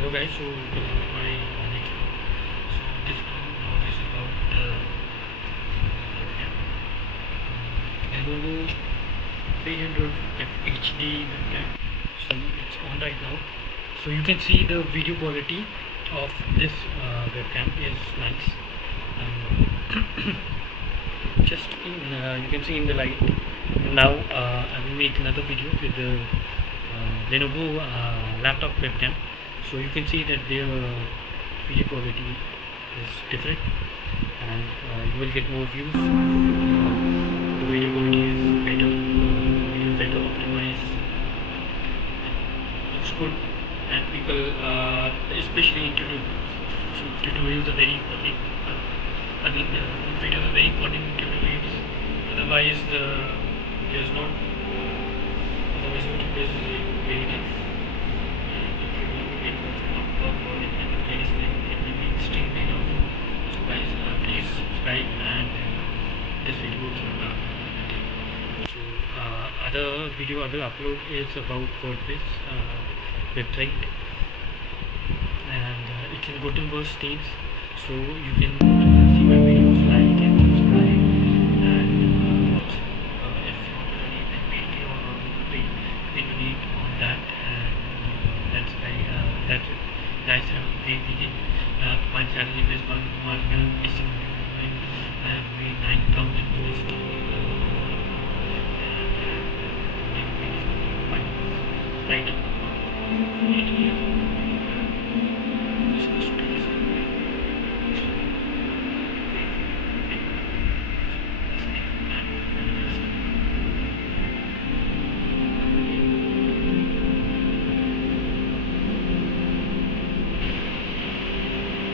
Hello guys, so welcome to my next vlog. So this vlog is about the webcam, Lenovo 300 FHD webcam. So it's on right now. So you can see the video quality of this webcam is nice. Just in, you can see in the light. Now I will make another video with the Lenovo laptop webcam. So you can see that their video quality is different, and you will get more views. The video quality is better, video is better optimized, looks good, and people, especially in tutorials. So tutorials are very important. Videos are very important in tutorials. Otherwise, there's not. Otherwise, YouTube is very nice. So guys, please subscribe and this video also. So other video I will upload is about WordPress website, and it's in Gutenberg stage. So you can see my videos, like and subscribe, and also if you want to donate then Patreon or Google Pay, you can donate on that. And that's it. Guys, have a great weekend. My channel name is Varun Kumar. I have made 9,000 USD. Right now.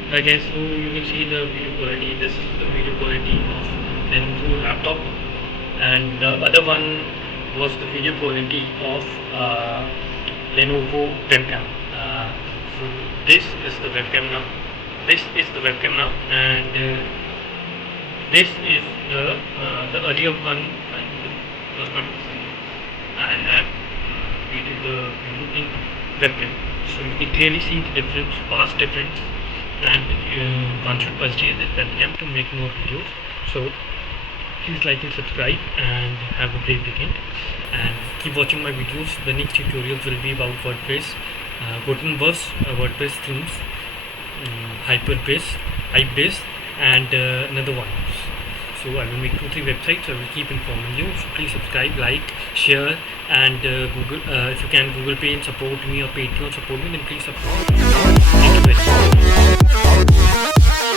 Okay, so you can see the video quality. This is the video quality of Lenovo laptop, and the other one was the video quality of Lenovo webcam. So this is the webcam now. This is the webcam now, and this is the earlier one. Was not. I have created the looking webcam, so you can clearly see the difference, vast difference. And one should purchase this webcam to make more videos. So please like and subscribe, and have a great weekend, and keep watching my videos. The next tutorials will be about WordPress, Gutenberg, WordPress themes, Hyperbase, and another one. So I will make 2-3 websites. I will keep informing you. So please subscribe, like, share, and Google. If you can Google Pay and support me, or Patreon support me, then please support.